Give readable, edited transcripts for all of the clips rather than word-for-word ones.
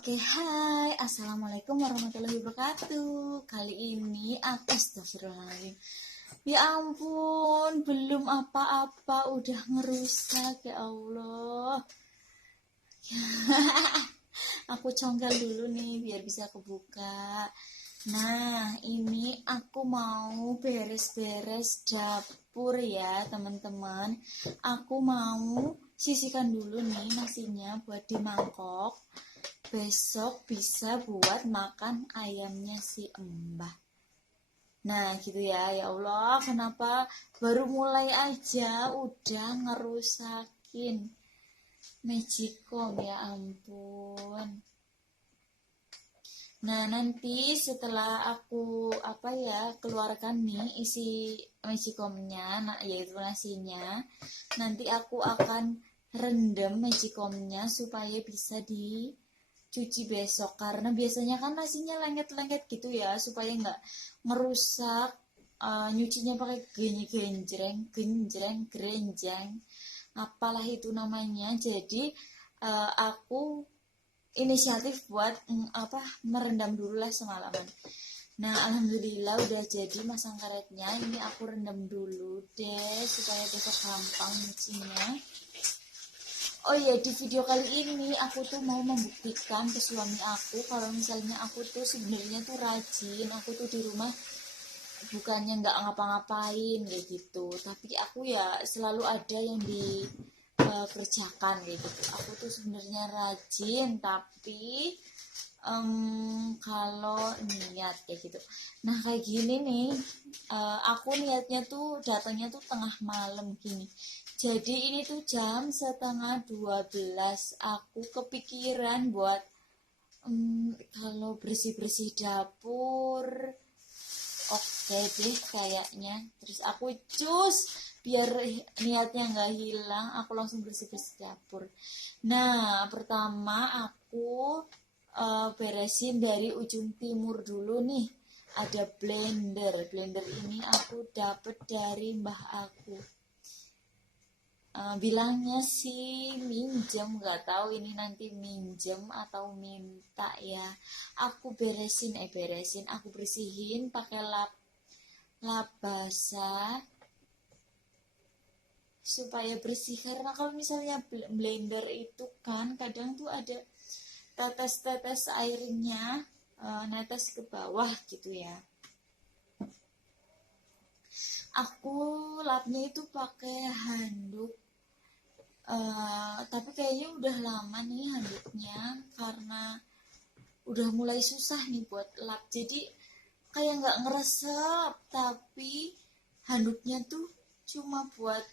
Oke, hai, assalamualaikum warahmatullahi wabarakatuh. Kali ini aku astagfirullahaladzim. Ya ampun, belum apa-apa udah ngerusak, ya Allah. Aku congkel dulu nih biar bisa kebuka. Nah, ini aku mau beres-beres dapur ya, teman-teman. Aku mau sisihkan dulu nih nasinya buat di mangkok. Besok bisa buat makan ayamnya si Mbah. Nah gitu ya, ya Allah, kenapa baru mulai aja udah ngerusakin Magicom, ya ampun. Nah nanti setelah aku keluarkan nih isi Magicomnya, yaitu nasinya, nanti aku akan rendam Magicomnya supaya bisa dicuci besok, karena biasanya kan nasinya lengket-lengket gitu ya, supaya nggak ngerusak. Nyucinya pakai genjreng, apalah itu namanya. Jadi aku inisiatif buat merendam dulu lah semalaman. Nah alhamdulillah udah jadi masang karetnya. Ini aku rendam dulu deh supaya besok gampang nyucinya. Oh iya, di video kali ini aku tuh mau membuktikan ke suami aku kalau misalnya aku tuh sebenarnya tuh rajin. Aku tuh di rumah bukannya nggak ngapa-ngapain kayak gitu, tapi aku ya selalu ada yang dikerjakan kayak gitu. Aku tuh sebenarnya rajin, tapi kalau niat kayak gitu. Nah kayak gini nih, aku niatnya tuh datangnya tuh tengah malam gini. Jadi ini tuh jam 11:30, aku kepikiran buat kalau bersih-bersih dapur. Oke deh kayaknya. Terus aku cus biar niatnya nggak hilang, aku langsung bersih-bersih dapur. Nah pertama aku beresin dari ujung timur dulu nih. Ada blender ini aku dapet dari mbah aku. Bilangnya sih minjem, nggak tahu ini nanti minjem atau minta ya. Aku aku bersihin pakai lap basah supaya bersih, karena kalau misalnya blender itu kan kadang tuh ada tetes-tetes airnya netes ke bawah gitu ya. Aku lapnya itu pakai handuk, tapi kayaknya udah lama nih handuknya karena udah mulai susah nih buat lap. Jadi kayak nggak ngeresep, tapi handuknya tuh cuma buat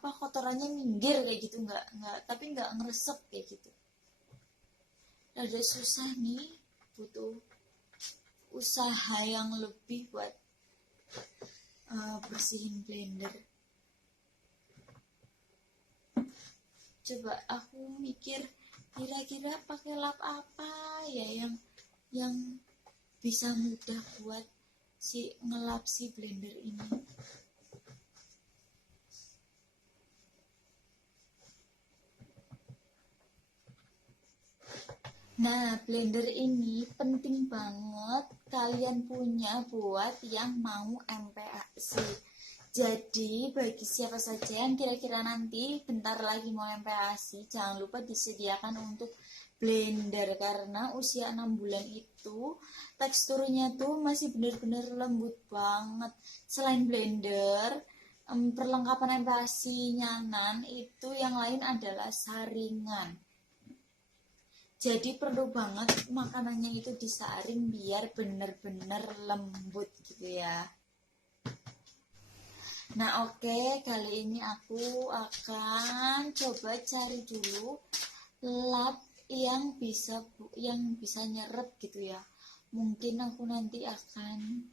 kotorannya minggir kayak gitu, tapi nggak ngeresep kayak gitu. Rada susah nih, butuh usaha yang lebih buat bersihin blender. Coba aku mikir kira-kira pakai lap apa ya yang bisa mudah buat ngelap si blender ini. Nah, blender ini penting banget kalian punya buat yang mau MPASI. Jadi bagi siapa saja yang kira-kira nanti bentar lagi mau MPASI, jangan lupa disediakan untuk blender, karena usia 6 bulan itu teksturnya tuh masih benar-benar lembut banget. Selain blender, perlengkapan MPASI nyanan itu yang lain adalah saringan. Jadi perlu banget makanannya itu disaring biar bener-bener lembut gitu ya. Nah, oke, kali ini aku akan coba cari dulu lap yang bisa nyerap gitu ya. Mungkin aku nanti akan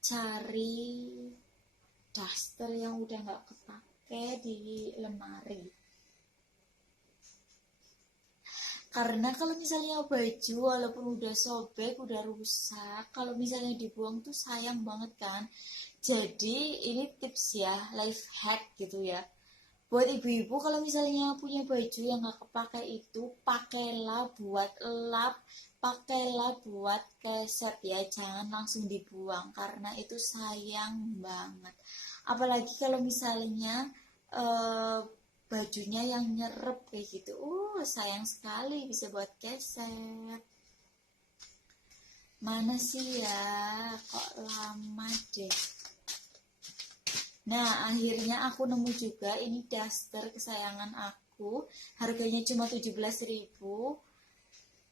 cari daster yang udah nggak kepake di lemari. Karena kalau misalnya baju walaupun udah sobek, udah rusak, kalau misalnya dibuang tuh sayang banget kan. Jadi ini tips ya, life hack gitu ya. Buat ibu-ibu kalau misalnya punya baju yang gak kepake itu, pakailah buat keset ya, jangan langsung dibuang karena itu sayang banget. Apalagi kalau misalnya eh, bajunya yang nyerep kayak gitu, sayang sekali bisa buat keset. Mana sih ya, kok lama deh. Nah, akhirnya aku nemu juga ini daster kesayangan aku. Harganya cuma 17.000.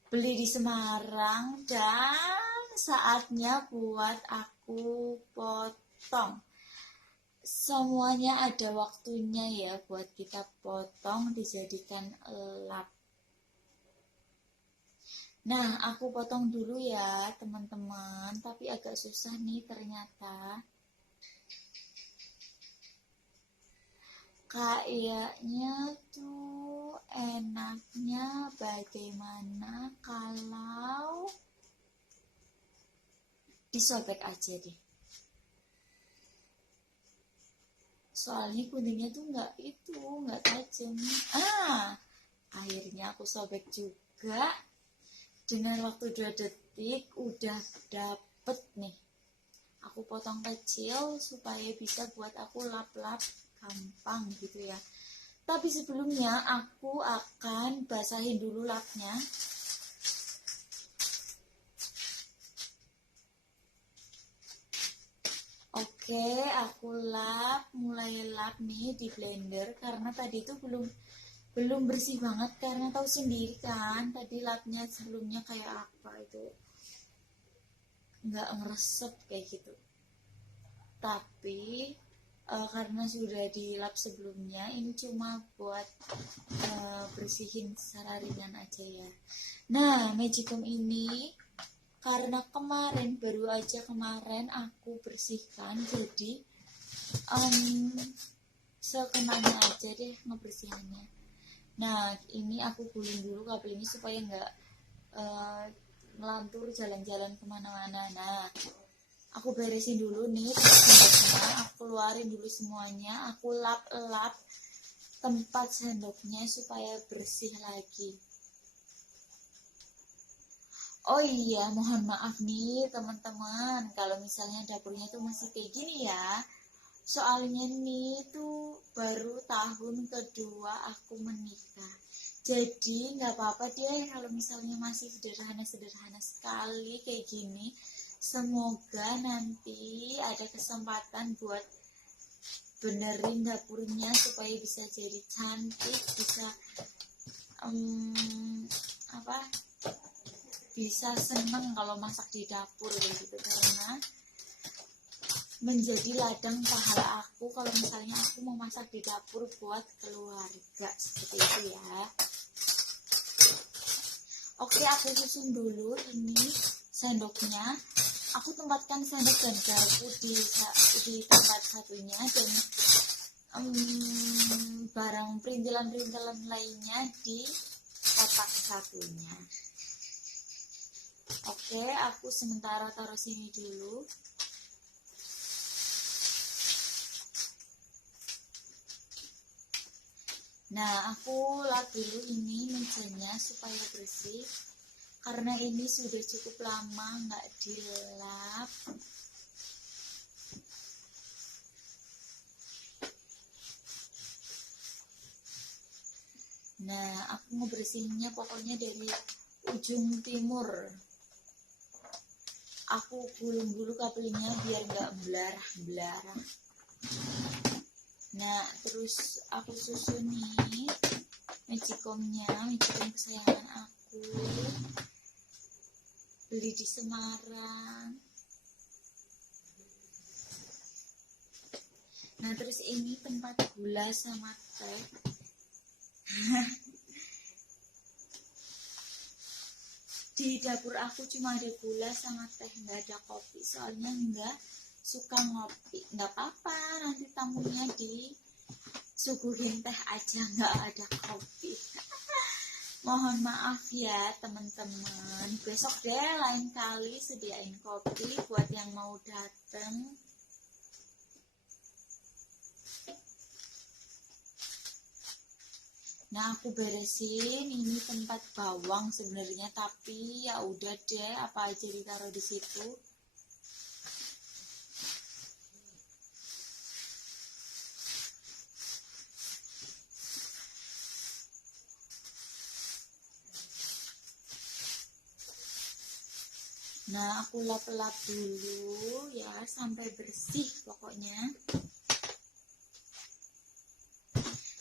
Beli di Semarang dan saatnya buat aku potong. Semuanya ada waktunya ya buat kita potong dijadikan lap. Nah, aku potong dulu ya teman-teman, tapi agak susah nih ternyata. Kayaknya tuh enaknya bagaimana kalau disobek aja deh. Soalnya kuningnya tuh nggak tajam. Akhirnya aku sobek juga. Dengan waktu 2 detik udah dapet nih. Aku potong kecil supaya bisa buat aku lap-lap gampang gitu ya. Tapi sebelumnya aku akan basahin dulu lapnya. Oke, aku mulai lap nih di blender karena tadi itu belum bersih banget karena tahu sendiri kan tadi lapnya sebelumnya kayak apa itu nggak ngeresep kayak gitu. Tapi karena sudah dilap sebelumnya, ini cuma buat bersihin secara ringan aja ya. Nah, magicom ini karena baru aja kemarin aku bersihkan, jadi sekenanya aja deh ngebersihannya. Nah, ini aku gulung dulu kabel ini supaya nggak melantur jalan-jalan kemana-mana. Nah, aku beresin dulu nih sendoknya, aku keluarin dulu semuanya, aku lap-lap tempat sendoknya supaya bersih lagi. Oh iya, mohon maaf nih teman-teman kalau misalnya dapurnya tuh masih kayak gini ya. Soalnya nih tuh baru tahun kedua aku menikah. Jadi nggak apa-apa deh kalau misalnya masih sederhana-sederhana sekali kayak gini. Semoga nanti ada kesempatan buat benerin dapurnya supaya bisa jadi cantik, bisa bisa seneng kalau masak di dapur gitu, karena menjadi ladang pahala aku kalau misalnya aku mau masak di dapur buat keluarga seperti itu ya. Oke, aku susun dulu ini sendoknya. Aku tempatkan sendok dan garpu di tempat satunya dan barang perintilan-perintilan lainnya di kotak satunya. Oke, aku sementara taruh sini dulu. Nah, aku lap dulu ini mejanya supaya bersih karena ini sudah cukup lama nggak dilap. Nah, aku ngebersihinnya pokoknya dari ujung timur. Aku gulung dulu kabelnya biar nggak belarah-belarah. Nah, terus aku susun nih magicom kesayangan aku, beli di Semarang. Nah terus ini tempat gula sama teh. Di dapur aku cuma ada gula sama teh, nggak ada kopi soalnya nggak suka ngopi. Nggak apa-apa, nanti tamunya disuguhin teh aja, nggak ada kopi. Mohon maaf ya teman-teman, besok deh lain kali sediain kopi buat yang mau dateng. Nah aku beresin ini tempat bawang sebenarnya, tapi ya udah deh, apa aja ditaruh di situ. Nah aku lap-lap dulu ya sampai bersih pokoknya.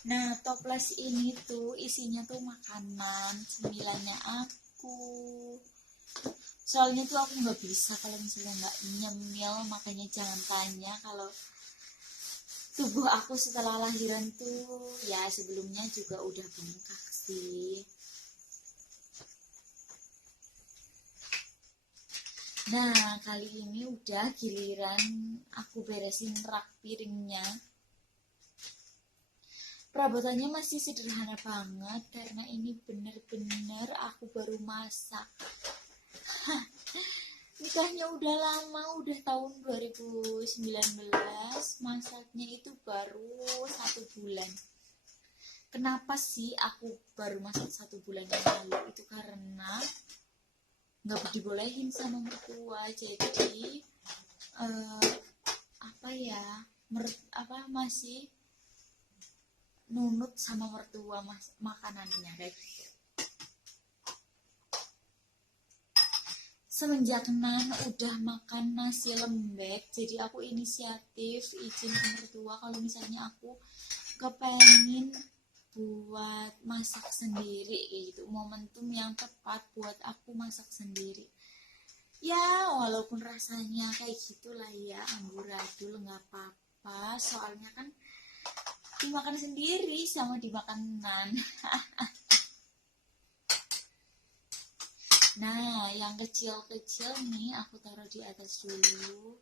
Nah toples ini tuh isinya tuh makanan cemilannya aku. Soalnya tuh aku nggak bisa kalau misalnya nggak nyemil, makanya jangan tanya kalau tubuh aku setelah lahiran tuh ya sebelumnya juga udah bengkak sih. Nah kali ini udah giliran aku beresin rak piringnya. Perabotannya masih sederhana banget karena ini bener-bener aku baru masak. Nikahnya udah lama, udah tahun 2019, masaknya itu baru 1 bulan. Kenapa sih aku baru masak 1 bulan yang lalu? Itu karena nggak dibolehin sama mertua, jadi masih nunut sama mertua makanannya kayak gitu. Semenjak Nan udah makan nasi lembek, jadi aku inisiatif izin ke mertua kalau misalnya aku kepengen buat masak sendiri gitu, momentum yang tepat buat aku masak sendiri. Ya walaupun rasanya kayak gitulah ya, amburadul nggak apa-apa, soalnya kan dimakan sendiri sama dimakan Nan. Nah yang kecil-kecil nih aku taruh di atas dulu,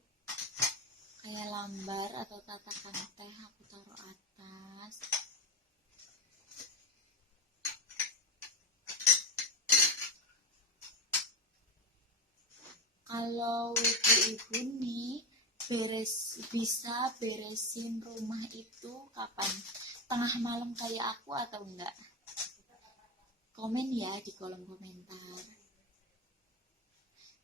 kayak lambar atau tatakan teh aku taruh atas. Kalau ibu-ibu nih bisa beresin rumah itu kapan? Tengah malam kayak aku atau enggak? Komen ya di kolom komentar.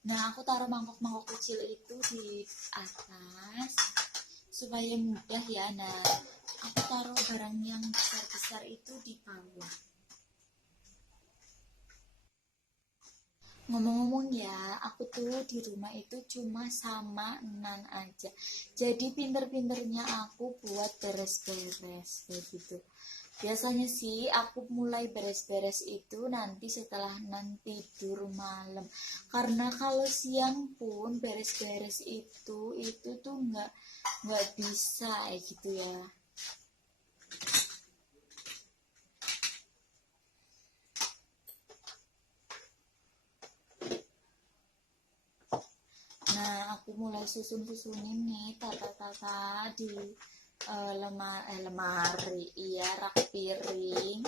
Nah aku taruh mangkok-mangkok kecil itu di atas supaya mudah ya. Nah aku taruh barang yang besar-besar itu di bawah. Ngomong-ngomong ya, aku tuh di rumah itu cuma sama Nan aja. Jadi pinter-pinternya aku buat beres-beres kayak gitu. Biasanya sih aku mulai beres-beres itu nanti setelah Nan tidur malam. Karena kalau siang pun beres-beres itu tuh nggak bisa gitu ya. Nah aku mulai susun-susunin nih tata-tata di lemari, iya, rak piring.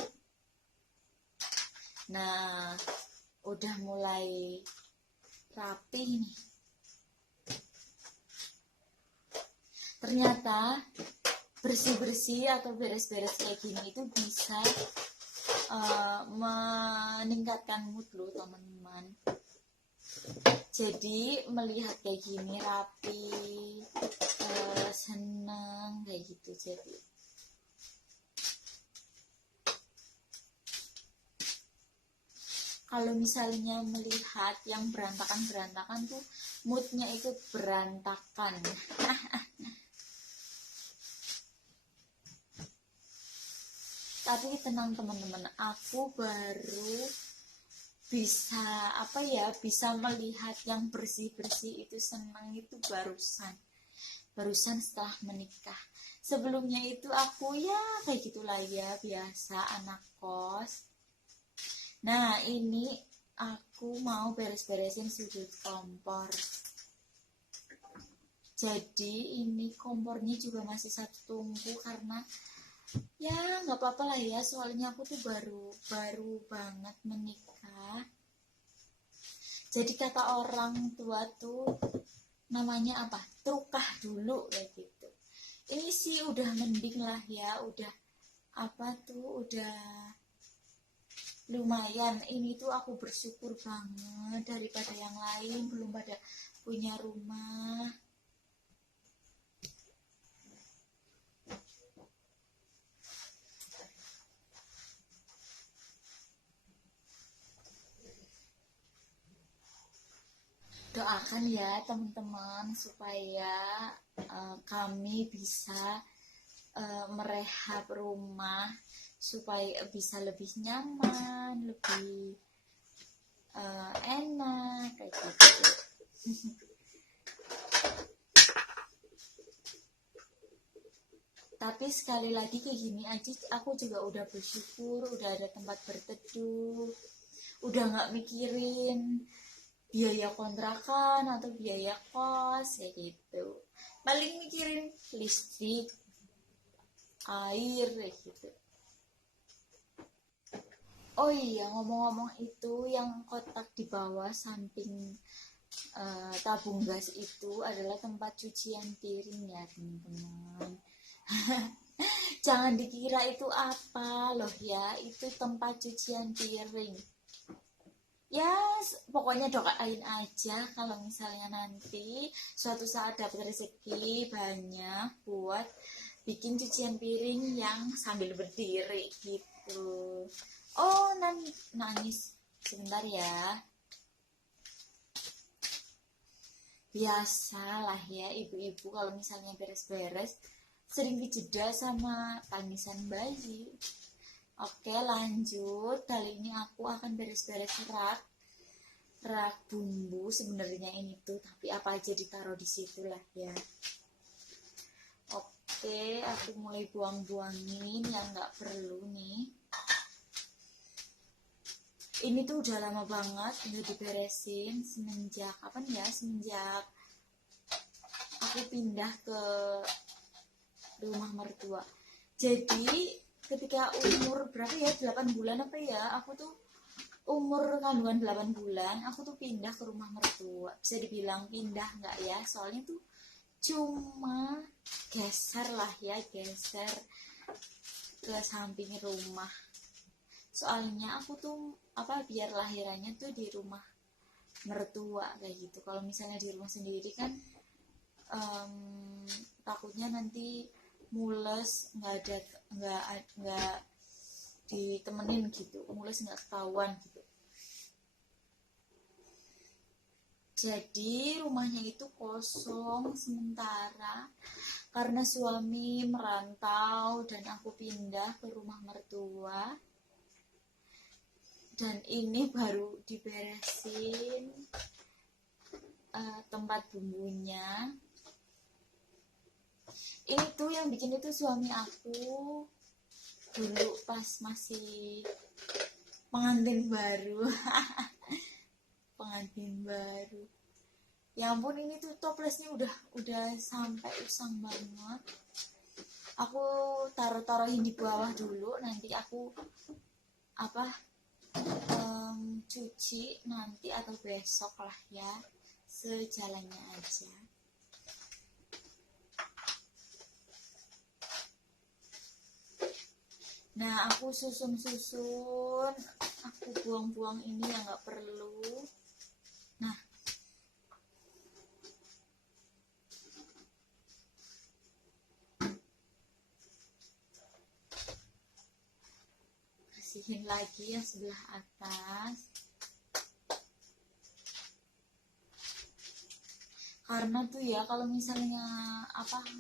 Nah udah mulai rapi nih. Ternyata bersih-bersih atau beres-beres kayak gini itu bisa meningkatkan mood loh teman-teman. Jadi melihat kayak gini rapi, seneng kayak gitu. Jadi kalau misalnya melihat yang berantakan tuh moodnya ikut berantakan. Tapi tenang teman-teman, aku baru bisa melihat yang bersih-bersih itu senang itu barusan setelah menikah. Sebelumnya itu aku ya kayak gitulah ya, biasa anak kos. Nah ini aku mau beres-beresin sudut kompor. Jadi ini kompornya juga masih satu tungku karena ya nggak apa-apa lah ya, soalnya aku tuh baru banget menikah. Jadi kata orang tua tuh namanya apa, trukah dulu kayak gitu. Ini sih udah mending lah ya, udah apa tuh, udah lumayan. Ini tuh aku bersyukur banget daripada yang lain belum pada punya rumah. Doakan ya teman-teman supaya kami bisa merehab rumah supaya bisa lebih nyaman, lebih enak kayak gitu. Tapi sekali lagi kayak gini aja aku juga udah bersyukur, udah ada tempat berteduh, udah nggak mikirin biaya kontrakan atau biaya kos kayak gitu. Paling mikirin listrik, air kayak gitu. Oh iya, ngomong-ngomong itu yang kotak di bawah samping tabung gas itu adalah tempat cucian piring ya teman-teman. Jangan dikira itu apa loh ya, itu tempat cucian piring. Ya pokoknya doain aja kalau misalnya nanti suatu saat dapat rezeki banyak buat bikin cucian piring yang sambil berdiri gitu. Oh nangis sebentar ya. Biasalah ya ibu-ibu kalau misalnya beres-beres sering dijeda sama tangisan bayi. Oke lanjut, kali ini aku akan beres-beres rak bumbu sebenarnya ini tuh, tapi apa aja ditaruh di situ lah ya. Oke, aku mulai buang-buangin yang nggak perlu nih. Ini tuh udah lama banget nggak diberesin semenjak kapan ya, semenjak aku pindah ke rumah mertua. Jadi ketika umur berapa ya, 8 bulan apa ya, aku tuh umur kandungan 8 bulan aku tuh pindah ke rumah mertua. Bisa dibilang pindah nggak ya, soalnya tuh cuma geser lah ya, geser ke samping rumah. Soalnya aku tuh apa, biar lahirannya tuh di rumah mertua kayak gitu. Kalau misalnya di rumah sendiri kan takutnya nanti mules, nggak ditemenin gitu, mules nggak ketahuan gitu. Jadi rumahnya itu kosong sementara karena suami merantau dan aku pindah ke rumah mertua. Dan ini baru diberesin tempat bumbunya. Ini tuh yang bikin itu suami aku dulu pas masih pengantin baru. Pengantin baru. Ya ampun, ini tuh toplesnya udah sampai usang banget. Aku taruhin di bawah dulu, nanti aku cuci nanti atau besok lah ya, sejalannya aja. Nah aku susun aku buang-buang ini yang nggak perlu. Nah bersihin lagi yang sebelah atas, karena tuh ya kalau misalnya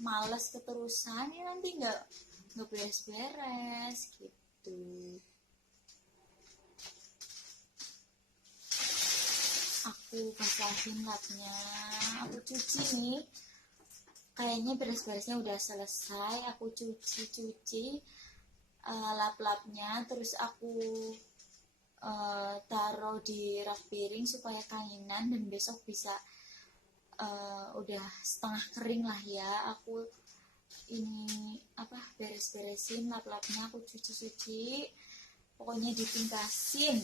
malas keterusan ya nanti nggak beres-beres gitu. Aku basahin lapnya, aku cuci nih kayaknya beres-beresnya udah selesai. Aku cuci lap-lapnya, terus aku taruh di rak piring supaya kangenan, dan besok bisa udah setengah kering lah ya. Aku ini beres-beresin lap-lapnya, aku cuci pokoknya ditingkasin.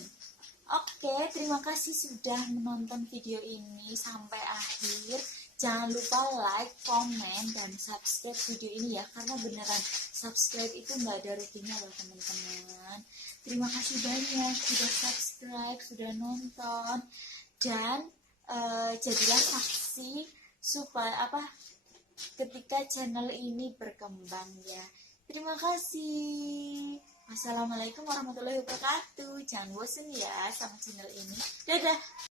Oke, terima kasih sudah menonton video ini sampai akhir. Jangan lupa like, komen, dan subscribe video ini ya, karena beneran subscribe itu nggak ada ruginya loh teman-teman. Terima kasih banyak sudah subscribe, sudah nonton, dan jadilah saksi supaya ketika channel ini berkembang ya. Terima kasih. Wassalamualaikum warahmatullahi wabarakatuh. Jangan bosan ya sama channel ini. Dadah.